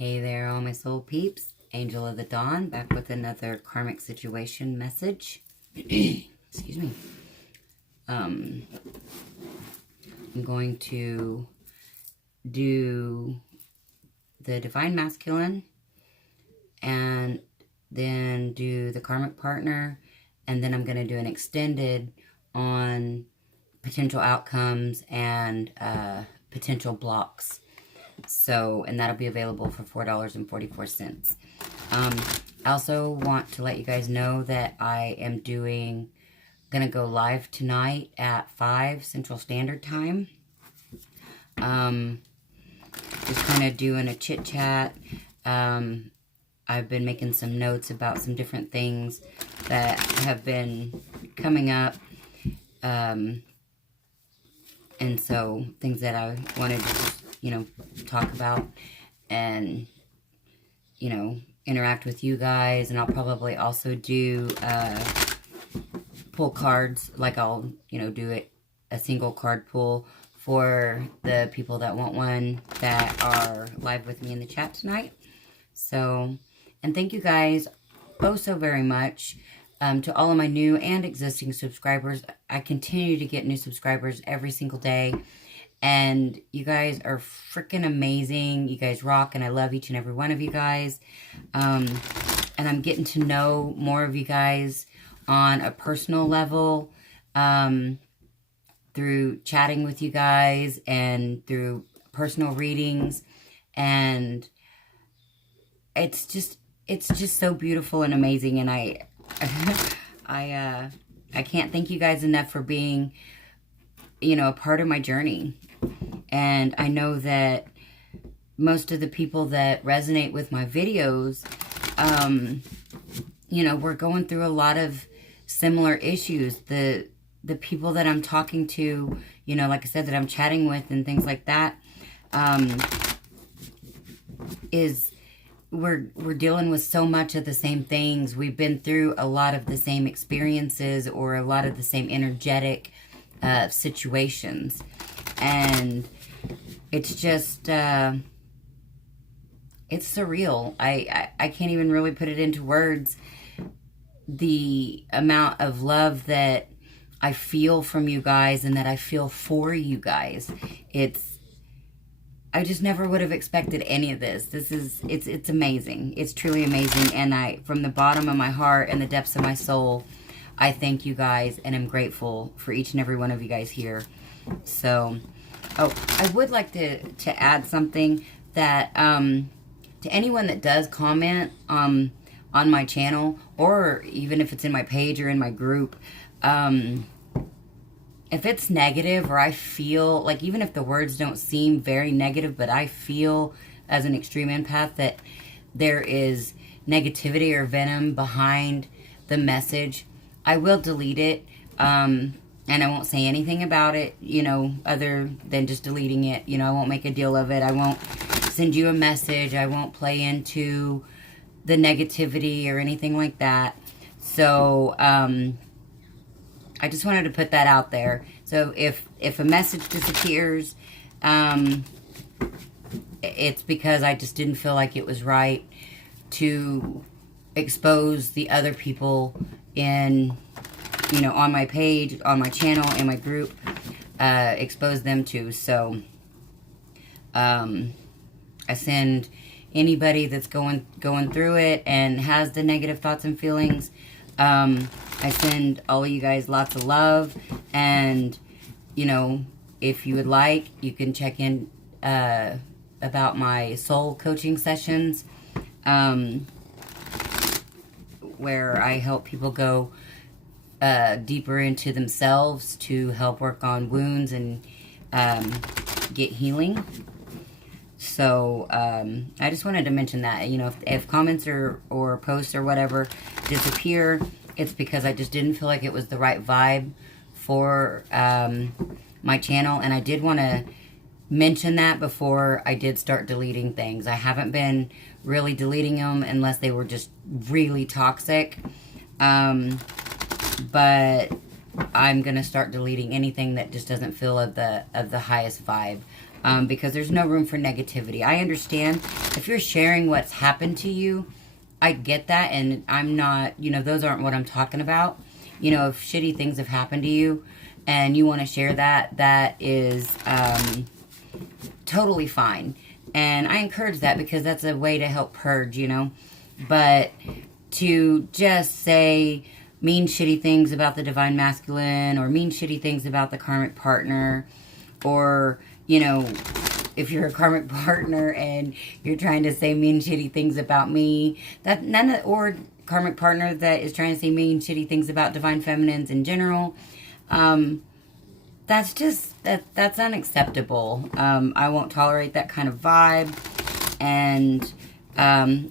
Hey there, all my soul peeps. Angel of the Dawn, back with another karmic situation message. Excuse me. I'm going to do the Divine Masculine and then do the karmic partner, and then I'm going to do an extended on potential outcomes and potential blocks. So, and that'll be available for $4.44. I also want to let you guys know that I am gonna go live tonight at 5 Central Standard Time. Just kind of doing a chit chat. I've been making some notes about some different things that have been coming up. And so things that I wanted to talk about and, interact with you guys. And I'll probably also do, pull cards, like I'll, do a single card pull for the people that want one that are live with me in the chat tonight. So, and thank you guys oh so very much. To all of my new and existing subscribers. I continue to get new subscribers every single day. And you guys are freaking amazing. You guys rock, and I love each and every one of you guys. And I'm getting to know more of you guys on a personal level through chatting with you guys and through personal readings. And it's just so beautiful and amazing. And I can't thank you guys enough for being, a part of my journey. And I know that most of the people that resonate with my videos, we're going through a lot of similar issues. The people that I'm talking to, like I said, that I'm chatting with and things like that, we're dealing with so much of the same things. We've been through a lot of the same experiences or a lot of the same energetic situations. And it's just, it's surreal. I can't even really put it into words. The amount of love that I feel from you guys and that I feel for you guys. I just never would have expected any of this. It's amazing. It's truly amazing. And from the bottom of my heart and the depths of my soul, I thank you guys and I'm grateful for each and every one of you guys here. So, I would like to add something that, to anyone that does comment, on my channel, or even if it's in my page or in my group, if it's negative, or I feel, like, even if the words don't seem very negative, but I feel as an extreme empath that there is negativity or venom behind the message, I will delete it, and I won't say anything about it, other than just deleting it. I won't make a deal of it. I won't send you a message. I won't play into the negativity or anything like that. So, I just wanted to put that out there. So if a message disappears, it's because I just didn't feel like it was right to expose the other people in, on my page, on my channel, in my group, expose them to. So, I send anybody that's going through it and has the negative thoughts and feelings, I send all of you guys lots of love, and, if you would like, you can check in, about my soul coaching sessions, where I help people go, deeper into themselves to help work on wounds and, get healing. So, I just wanted to mention that, if comments or posts or whatever disappear, it's because I just didn't feel like it was the right vibe for my channel. And I did want to mention that before I did start deleting things. I haven't been really deleting them unless they were just really toxic. But I'm going to start deleting anything that just doesn't feel of the highest vibe. because there's no room for negativity. I understand if you're sharing what's happened to you, I get that, and I'm not, those aren't what I'm talking about. If shitty things have happened to you and you want to share that, that is totally fine. And I encourage that because that's a way to help purge, But to just say mean, shitty things about the divine masculine, or mean, shitty things about the karmic partner, or, if you're a karmic partner and you're trying to say mean, shitty things about me, or karmic partner that is trying to say mean, shitty things about divine feminines in general, that's just, that's unacceptable. I won't tolerate that kind of vibe. And,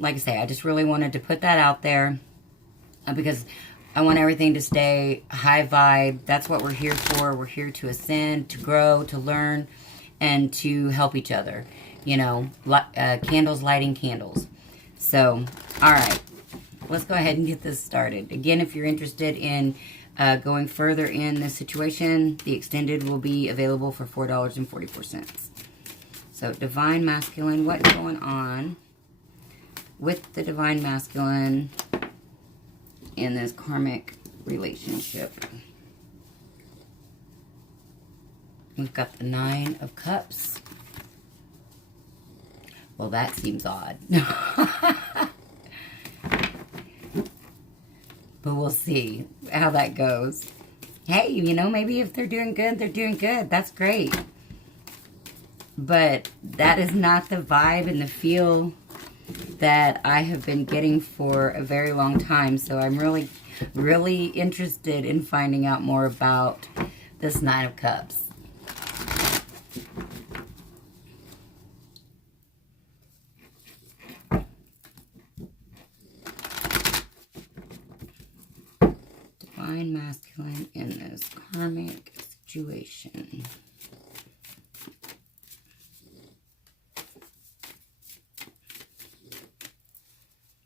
like I say, I just really wanted to put that out there because I want everything to stay high vibe. That's what we're here for. We're here to ascend, to grow, to learn, and to help each other. Candles lighting candles. So, all right. Let's go ahead and get this started. Again, if you're interested in going further in this situation, the extended will be available for $4.44. So, divine masculine, what's going on with the divine masculine in this karmic relationship? We've got the 9 of Cups. Well, that seems odd. But we'll see how that goes. Hey, maybe if they're doing good, they're doing good. That's great. But that is not the vibe and the feel that I have been getting for a very long time. So I'm really, really interested in finding out more about this 9 of Cups. Divine masculine in this karmic situation.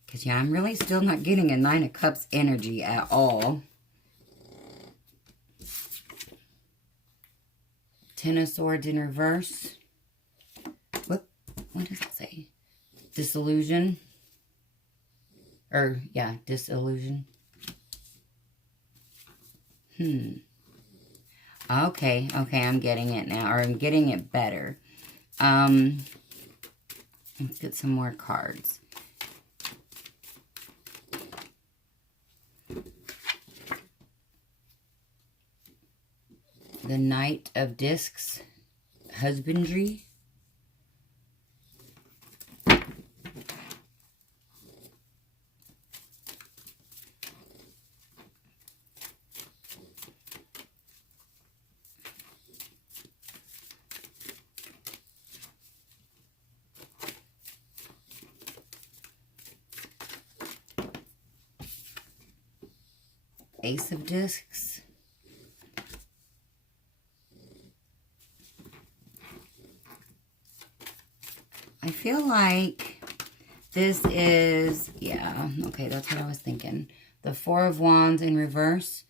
Because, I'm really still not getting a 9 of Cups energy at all. 10 of Swords in reverse. What does it say? Disillusion. Disillusion. Okay, I'm getting it now. Or I'm getting it better. Let's get some more cards. The Knight of Discs, husbandry. Ace of Discs. I feel like this is, okay, that's what I was thinking. The 4 of Wands in reverse,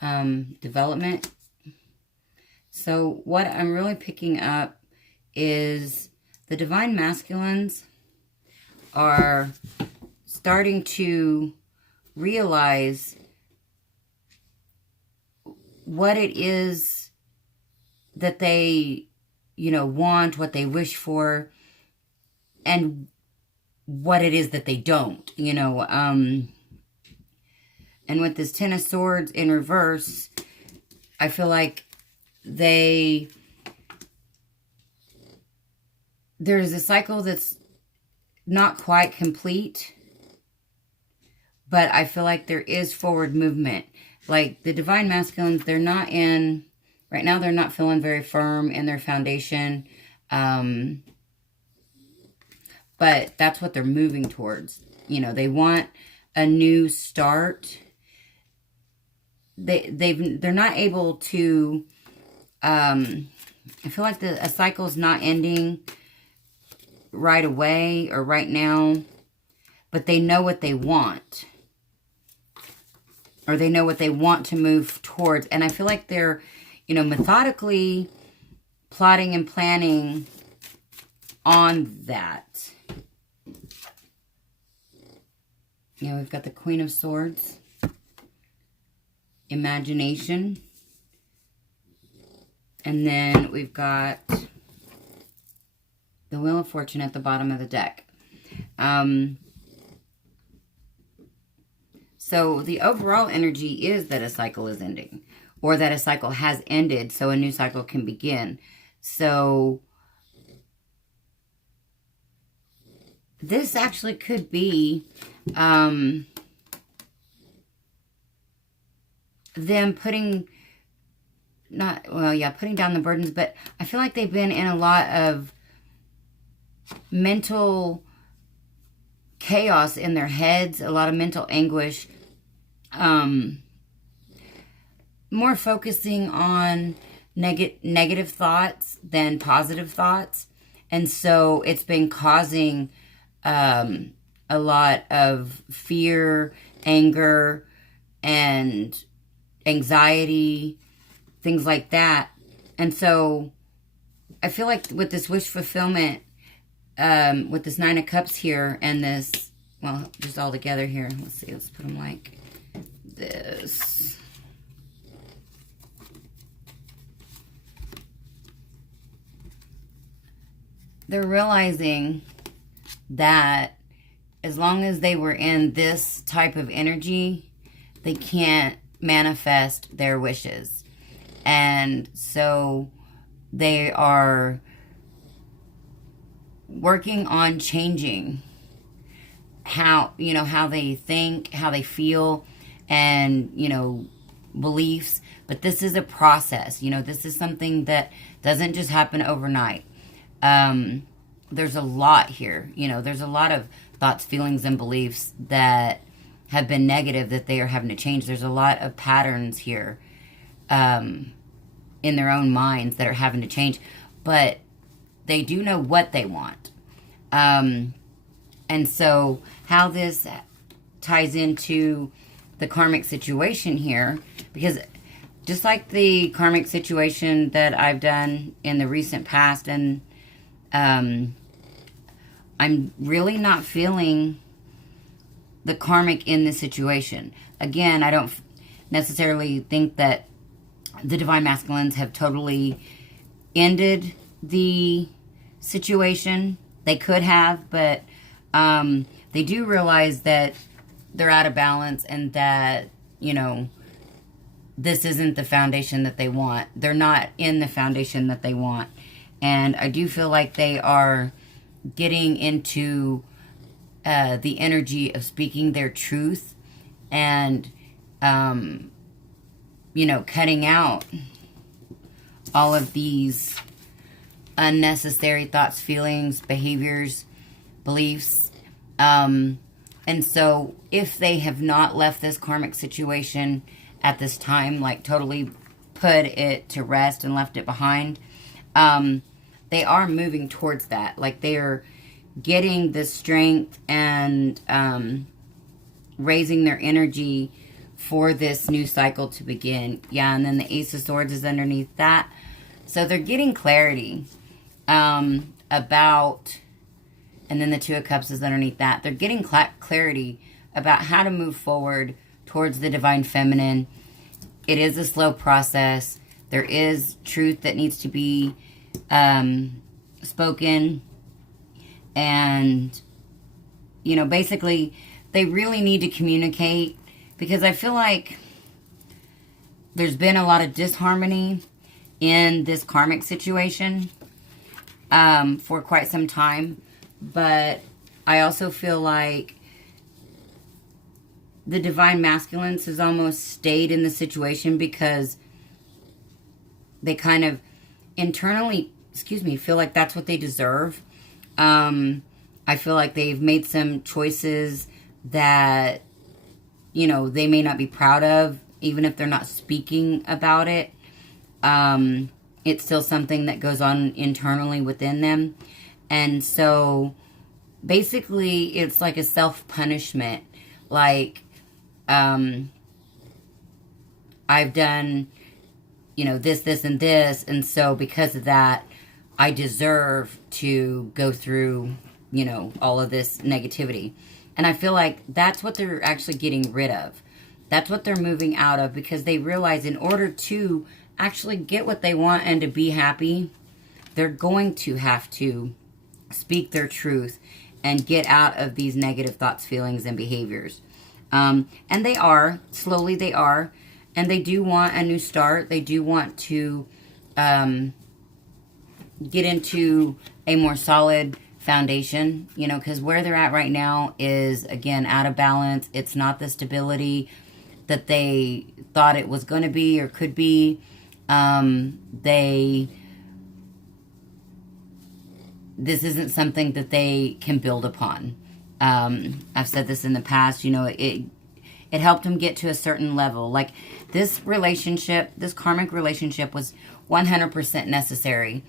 development. So what I'm really picking up is the divine masculines are starting to realize what it is that they, want, what they wish for, and what it is that they don't, And with this 10 of Swords in reverse, I feel like there's a cycle that's not quite complete, but I feel like there is forward movement. Like the divine masculines, right now they're not feeling very firm in their foundation. But that's what they're moving towards. They want a new start. They're not able to, I feel like a cycle's not ending right away or right now, but they know what they want. Or they know what they want to move towards. And I feel like they're, methodically plotting and planning on that. You know, we've got the Queen of Swords, imagination, and then we've got the Wheel of Fortune at the bottom of the deck. So the overall energy is that a cycle is ending, or that a cycle has ended so a new cycle can begin. So this actually could be them putting down the burdens, but I feel like they've been in a lot of mental chaos in their heads, a lot of mental anguish, more focusing on negative thoughts than positive thoughts. And so it's been causing a lot of fear, anger, and anxiety, things like that. And so I feel like with this wish fulfillment, with this Nine of Cups here and this, well, just all together here. Let's see, let's put them like this. They're realizing that as long as they were in this type of energy, they can't manifest their wishes. And so they are working on changing how they think, how they feel, and, beliefs. But this is a process. This is something that doesn't just happen overnight. There's a lot here. There's a lot of thoughts, feelings, and beliefs that have been negative that they are having to change. There's a lot of patterns here in their own minds that are having to change. But they do know what they want. And so how this ties into the karmic situation here, because just like the karmic situation that I've done in the recent past, and I'm really not feeling the karmic in this situation. Again, I don't necessarily think that the Divine Masculines have totally ended the situation. They could have, but they do realize that they're out of balance and that, this isn't the foundation that they want. They're not in the foundation that they want. And I do feel like they are getting into the energy of speaking their truth and, cutting out all of these unnecessary thoughts, feelings, behaviors, beliefs. And so if they have not left this karmic situation at this time, like totally put it to rest and left it behind, they are moving towards that. Like they are getting the strength and raising their energy for this new cycle to begin. Yeah, and then the Ace of Swords is underneath that. So they're getting clarity about, and then the Two of Cups is underneath that. They're getting clarity about how to move forward towards the Divine Feminine. It is a slow process. There is truth that needs to be spoken. And, basically, they really need to communicate, because I feel like there's been a lot of disharmony in this karmic situation for quite some time. But I also feel like the Divine Masculines has almost stayed in the situation because they kind of internally, feel like that's what they deserve. I feel like they've made some choices that, they may not be proud of, even if they're not speaking about it. It's still something that goes on internally within them. And so basically it's like a self-punishment. Like, I've done, this, and this. And so because of that, I deserve to go through, you know, all of this negativity. And I feel like that's what they're actually getting rid of. That's what they're moving out of, because they realize in order to actually get what they want and to be happy, they're going to have to speak their truth and get out of these negative thoughts, feelings, and behaviors. And they are, slowly they are, and they do want a new start. They do want to get into a more solid foundation, you know, because where they're at right now is, again, out of balance. It's not the stability that they thought it was going to be or could be. This isn't something that they can build upon. I've said this in the past, you know, it helped them get to a certain level. Like this relationship, this karmic relationship was 100% necessary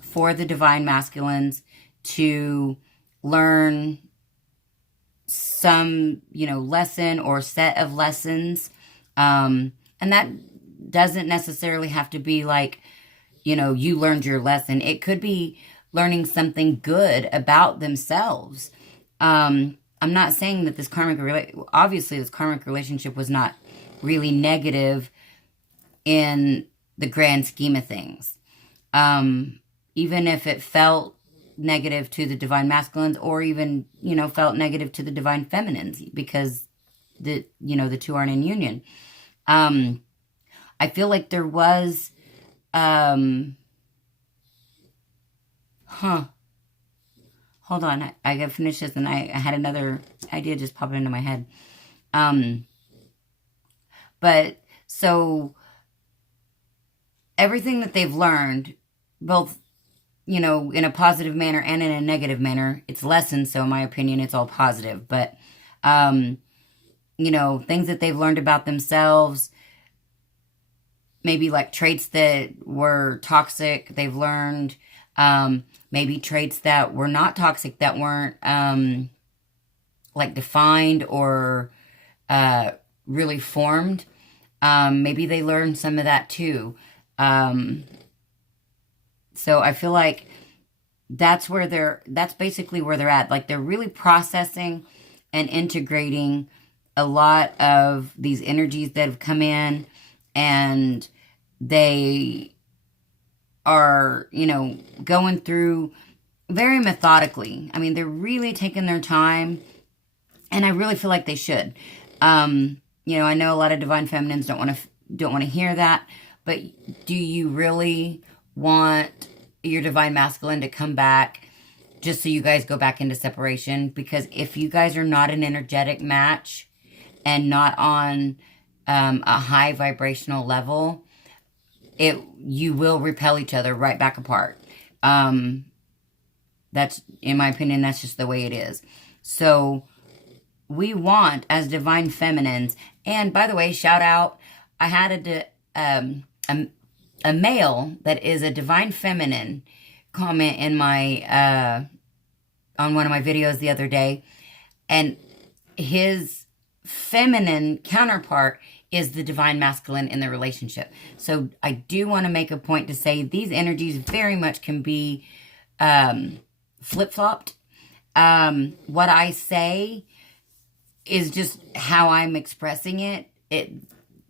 for the divine masculines to learn some, you know, lesson or set of lessons. And that doesn't necessarily have to be like, you know, you learned your lesson. It could be learning something good about themselves. I'm not saying that this obviously this karmic relationship was not really negative in the grand scheme of things. Even if it felt negative to the divine masculines, or even, you know, felt negative to the divine feminines, because the two aren't in union. I feel like there was, hold on, I gotta finish this, and I had another idea just pop into my head. But so everything that they've learned, both, you know, in a positive manner and in a negative manner, it's lessons. So in my opinion, it's all positive. But, you know, things that they've learned about themselves, maybe like traits that were toxic, they've learned, maybe traits that were not toxic, that weren't, like defined or, really formed. Maybe they learned some of that too. So I feel like that's basically where they're at. Like they're really processing and integrating a lot of these energies that have come in, and they are, you know, going through very methodically. I mean, they're really taking their time, and I really feel like they should. You know, I know a lot of divine feminines don't want to hear that, but do you really want your divine masculine to come back just so you guys go back into separation? Because if you guys are not an energetic match and not on a high vibrational level, you will repel each other right back apart. That's, in my opinion, that's just the way it is. So we want, as divine feminines, and by the way, shout out, I had a male that is a divine feminine comment in my on one of my videos the other day, and his feminine counterpart is the divine masculine in the relationship. So I do want to make a point to say these energies very much can be flip-flopped. What I say is just how I'm expressing it.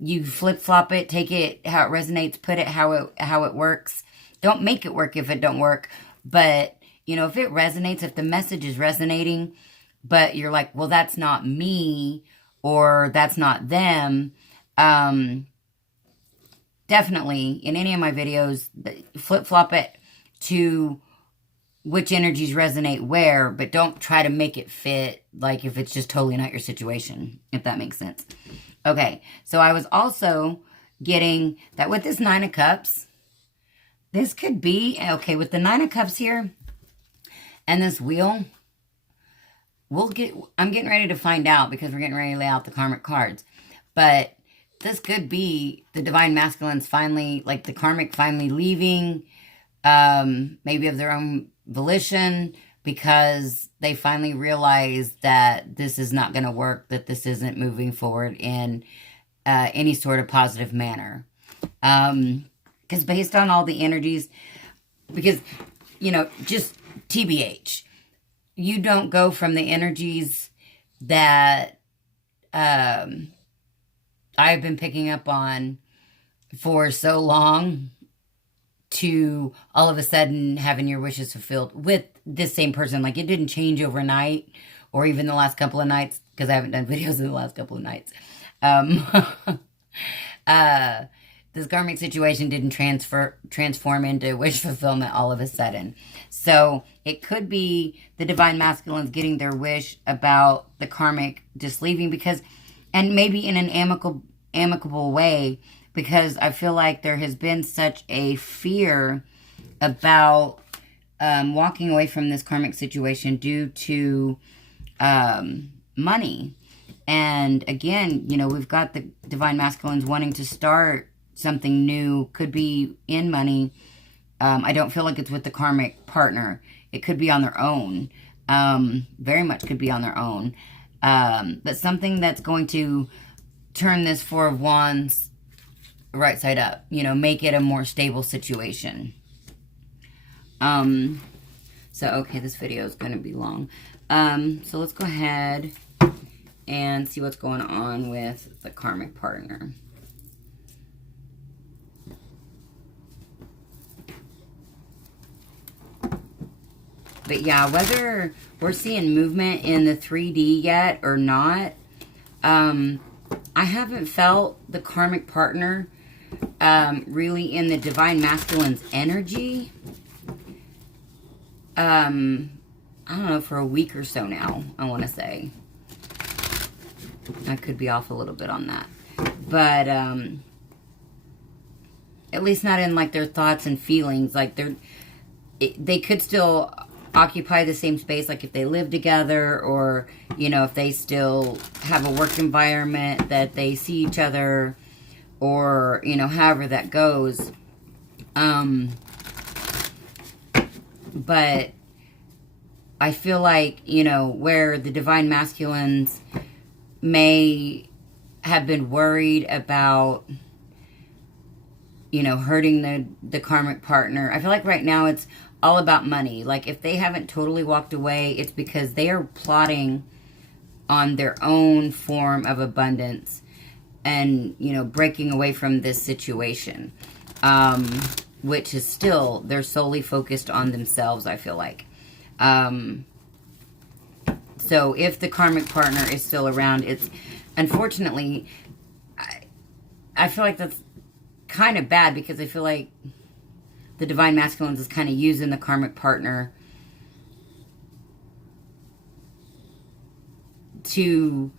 You flip-flop it, take it how it resonates, put it how it works. Don't make it work if it don't work. But, you know, if it resonates, if the message is resonating, but you're like, well, that's not me, or that's not them, definitely, in any of my videos, flip-flop it to which energies resonate where, but don't try to make it fit, like if it's just totally not your situation, if that makes sense. Okay, so I was also getting that with this Nine of Cups, this could be, okay, with the Nine of Cups here and this wheel, I'm getting ready to find out, because we're getting ready to lay out the karmic cards. But this could be the divine masculines finally, like the karmic finally leaving, maybe of their own volition, because they finally realize that this is not going to work, that this isn't moving forward in any sort of positive manner. Because based on all the energies, because, you know, just TBH, you don't go from the energies that I've been picking up on for so long to all of a sudden having your wishes fulfilled with this same person. Like, it didn't change overnight or even the last couple of nights, because I haven't done videos in the last couple of nights. This karmic situation didn't transform into wish fulfillment all of a sudden. So it could be the divine masculines getting their wish about the karmic just leaving, because, and maybe in an amicable way, because I feel like there has been such a fear about walking away from this karmic situation due to money. And again, you know, we've got the divine masculines wanting to start something new, could be in money. I don't feel like it's with the karmic partner. It could be on their own. Very much could be on their own. But something that's going to turn this Four of Wands right side up, you know, make it a more stable situation. So, okay, this video is going to be long. So let's go ahead and see what's going on with the karmic partner. But yeah, whether we're seeing movement in the 3D yet or not, I haven't felt the karmic partner really in the divine masculine's energy. I don't know, for a week or so now, I want to say. I could be off a little bit on that. But at least not in like their thoughts and feelings. Like they could still occupy the same space, like if they live together, or, you know, if they still have a work environment that they see each other, or, you know, however that goes. But I feel like, you know, where the divine masculines may have been worried about, you know, hurting the karmic partner, I feel like right now it's all about money. Like, if they haven't totally walked away, it's because they are plotting on their own form of abundance and, you know, breaking away from this situation, which is still, they're solely focused on themselves, I feel like. So if the karmic partner is still around, it's, unfortunately, I feel like that's kind of bad, because I feel like the divine masculines is kind of using the karmic partner to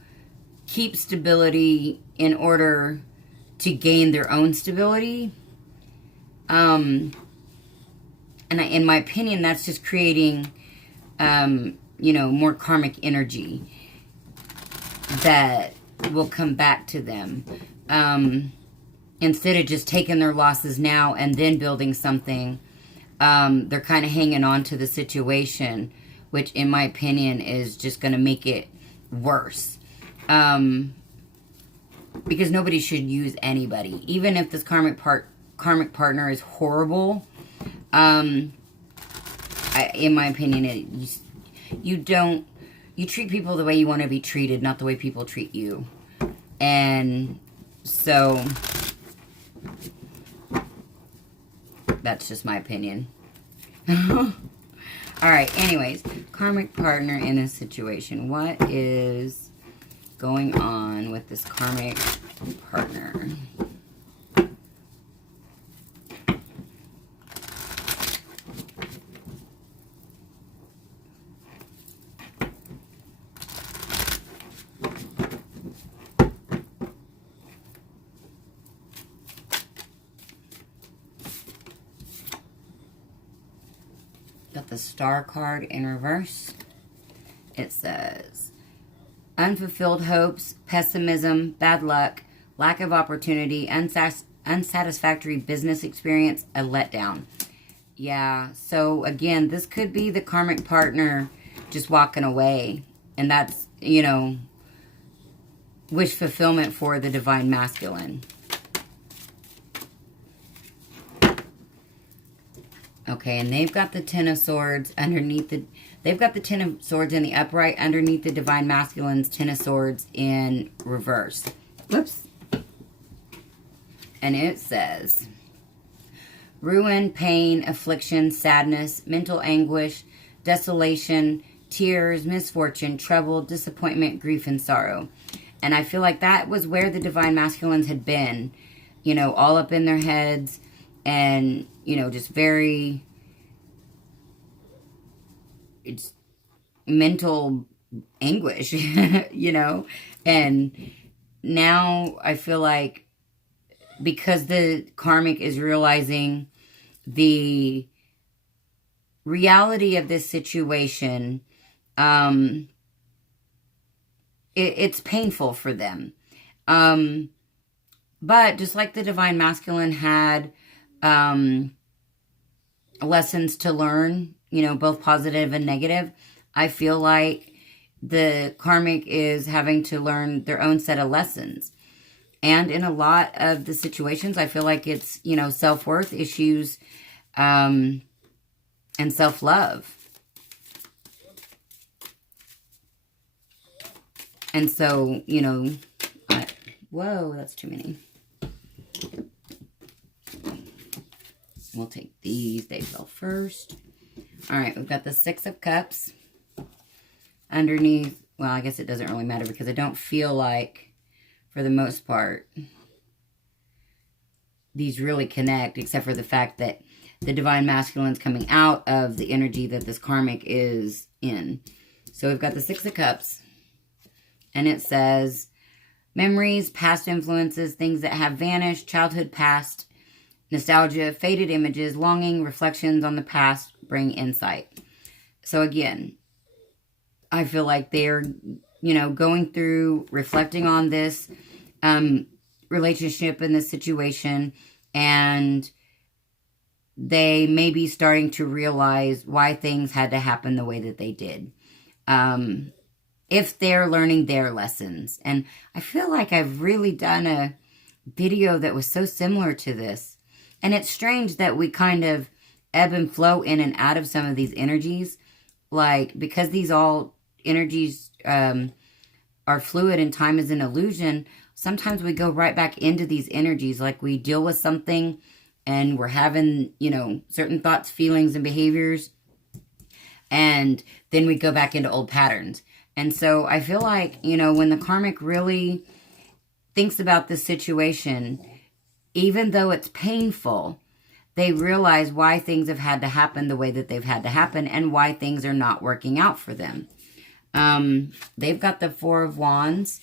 keep stability in order to gain their own stability. And in my opinion, that's just creating, you know, more karmic energy that will come back to them. Instead of just taking their losses now and then building something, they're kind of hanging on to the situation, which in my opinion is just going to make it worse. Because nobody should use anybody. Even if this karmic partner is horrible, in my opinion, you treat people the way you want to be treated, not the way people treat you. And so that's just my opinion. Alright, anyways, karmic partner in a situation. What is going on with this karmic partner? Got the Star card in reverse. It says, unfulfilled hopes, pessimism, bad luck, lack of opportunity, unsatisfactory business experience, a letdown. Yeah, so again, this could be the karmic partner just walking away. And that's, you know, wish fulfillment for the divine masculine. Okay, and they've got the Ten of Swords underneath the... They've got the Ten of Swords in the upright underneath the Divine Masculine's Ten of Swords in reverse. Whoops. And it says, ruin, pain, affliction, sadness, mental anguish, desolation, tears, misfortune, trouble, disappointment, grief, and sorrow. And I feel like that was where the Divine Masculines had been, you know, all up in their heads and, you know, just very, it's mental anguish, you know. And now I feel like because the Karmic is realizing the reality of this situation, it's painful for them. But just like the Divine Masculine had lessons to learn, you know, both positive and negative, I feel like the Karmic is having to learn their own set of lessons. And in a lot of the situations, I feel like it's, you know, self-worth issues and self-love. And so, you know, whoa, that's too many. We'll take these. They fell first. All right, we've got the Six of Cups underneath. Well, I guess it doesn't really matter because I don't feel like, for the most part, these really connect, except for the fact that the Divine Masculine's coming out of the energy that this Karmic is in. So we've got the Six of Cups, and it says, memories, past influences, things that have vanished, childhood past, nostalgia, faded images, longing, reflections on the past bring insight. So again, I feel like they're, you know, going through, reflecting on this relationship and this situation, and they may be starting to realize why things had to happen the way that they did. If they're learning their lessons. And I feel like I've really done a video that was so similar to this. And it's strange that we kind of ebb and flow in and out of some of these energies. Like, because these all energies are fluid and time is an illusion, sometimes we go right back into these energies. Like, we deal with something and we're having, you know, certain thoughts, feelings, and behaviors. And then we go back into old patterns. And so I feel like, you know, when the Karmic really thinks about this situation, even though it's painful, they realize why things have had to happen the way that they've had to happen and why things are not working out for them. They've got the Four of Wands.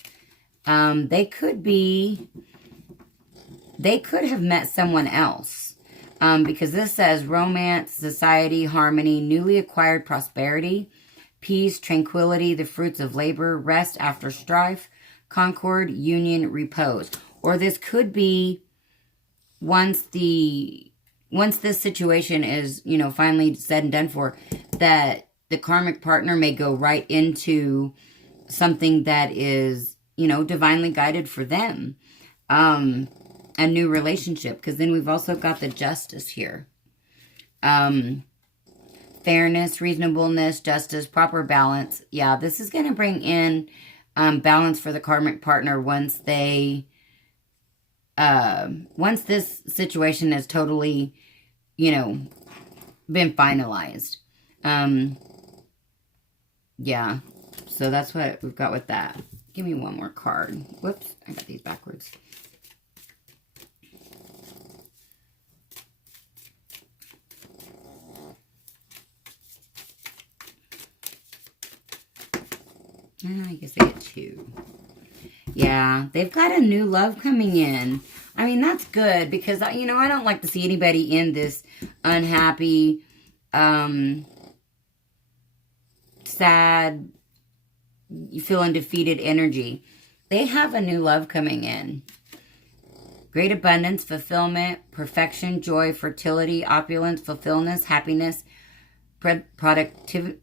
They could have met someone else. Because this says romance, society, harmony, newly acquired prosperity, peace, tranquility, the fruits of labor, rest after strife, concord, union, repose. Or this could be once this situation is, you know, finally said and done for, that the Karmic partner may go right into something that is, you know, divinely guided for them. A new relationship. Because then we've also got the Justice here. Fairness, reasonableness, justice, proper balance. Yeah, this is going to bring in balance for the Karmic partner once they, once this situation has totally, you know, been finalized. Yeah, so that's what we've got with that. Give me one more card. Whoops, I got these backwards. I guess I get two. Yeah, they've got a new love coming in. I mean, that's good because, you know, I don't like to see anybody in this unhappy, sad, feeling defeated energy. They have a new love coming in. Great abundance, fulfillment, perfection, joy, fertility, opulence, fulfillment, happiness, productiveness,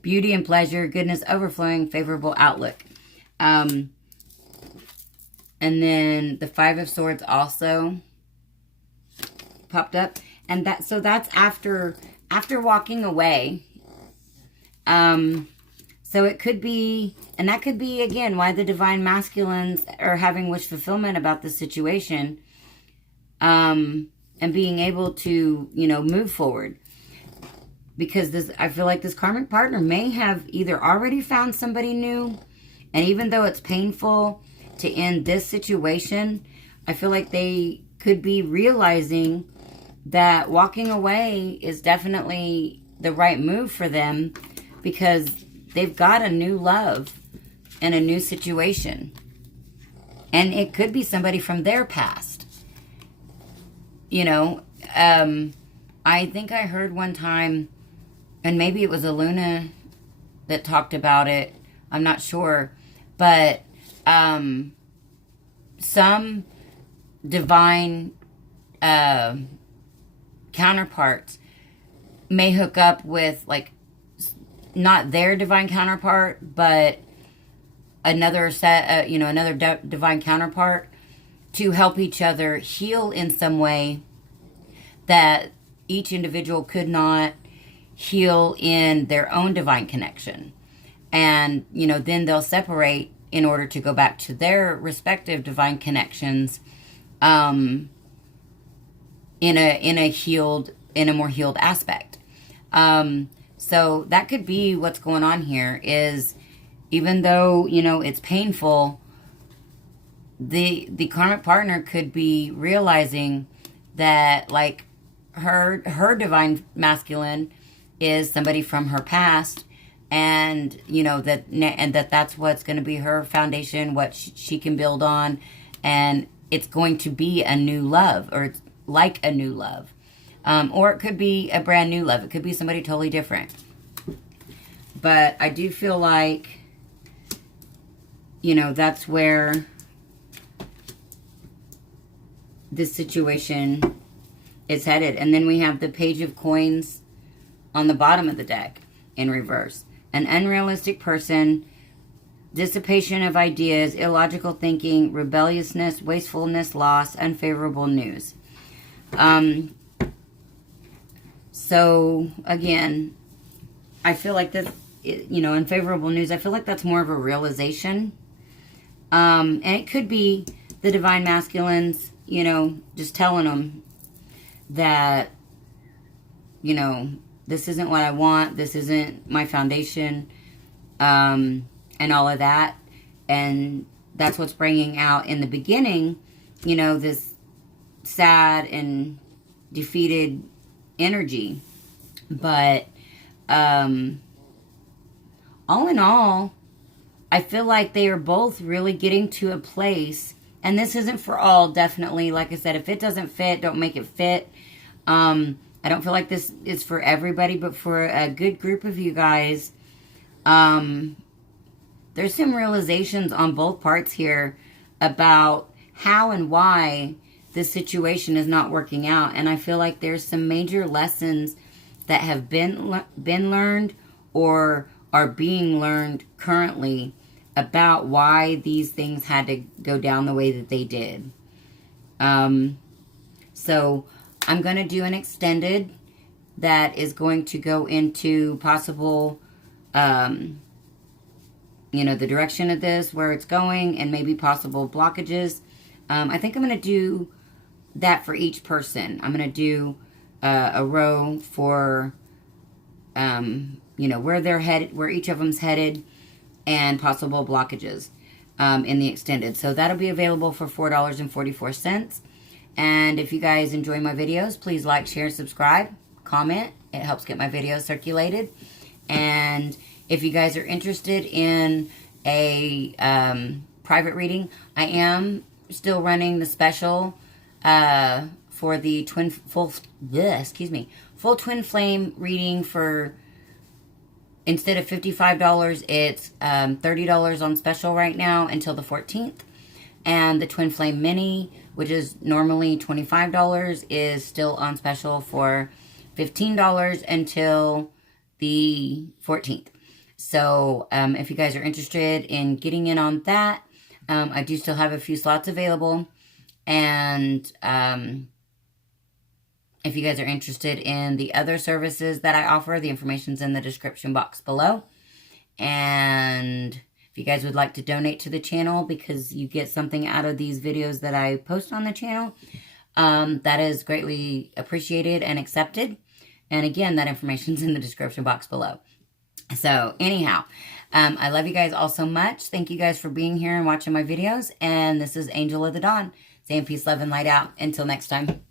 beauty and pleasure, goodness, overflowing, favorable outlook. And then the Five of Swords also popped up. And so that's after walking away. So it could be, and that could be, again, why the divine masculines are having wish fulfillment about the situation, and being able to, move forward. Because I feel like this karmic partner may have either already found somebody new, and even though it's painful to end this situation, I feel like they could be realizing that walking away is definitely the right move for them, because they've got a new love and a new situation. And it could be somebody from their past. I think I heard one time, and maybe it was a Luna that talked about it, I'm not sure, but some divine counterparts may hook up with, like, not their divine counterpart, but another set, another divine counterpart, to help each other heal in some way that each individual could not heal in their own divine connection. And, then they'll separate in order to go back to their respective divine connections, in a more healed aspect. So that could be what's going on here, is even though, it's painful, the karmic partner could be realizing that, like, her divine masculine is somebody from her past, and that's what's going to be her foundation, what she can build on, and it's going to be a new love, or it's like a new love, or it could be a brand new love. It could be somebody totally different. But I do feel like, that's where this situation is headed. And then we have the Page of Coins on the bottom of the deck in reverse. An unrealistic person, dissipation of ideas, illogical thinking, rebelliousness, wastefulness, loss, unfavorable news. So, again, I feel like this, unfavorable news, I feel like that's more of a realization. And it could be the divine masculines, just telling them that, this isn't what I want, this isn't my foundation, and all of that. And that's what's bringing out in the beginning, this sad and defeated energy. But all in all, I feel like they are both really getting to a place, and this isn't for all, definitely. Like I said, if it doesn't fit, don't make it fit. I don't feel like this is for everybody, but for a good group of you guys, there's some realizations on both parts here about how and why this situation is not working out. And I feel like there's some major lessons that have been learned or are being learned currently about why these things had to go down the way that they did. So I'm going to do an extended that is going to go into possible, the direction of this, where it's going, and maybe possible blockages. I think I'm going to do that for each person. I'm going to do a row for, where they're headed, where each of them's headed, and possible blockages in the extended. So that'll be available for $4.44. And if you guys enjoy my videos, please like, share, subscribe, comment. It helps get my videos circulated. And if you guys are interested in a private reading, I am still running the special for the full twin flame reading for, instead of $55, it's $30 on special right now until the 14th. And the Twin Flame Mini, which is normally $25, is still on special for $15 until the 14th. So if you guys are interested in getting in on that, I do still have a few slots available. And If you guys are interested in the other services that I offer, the information's in the description box below. And if you guys would like to donate to the channel because you get something out of these videos that I post on the channel, that is greatly appreciated and accepted. And again, that information's in the description box below. So anyhow, I love you guys all so much. Thank you guys for being here and watching my videos. And this is Angel of the Dawn saying peace, love, and light out. Until next time.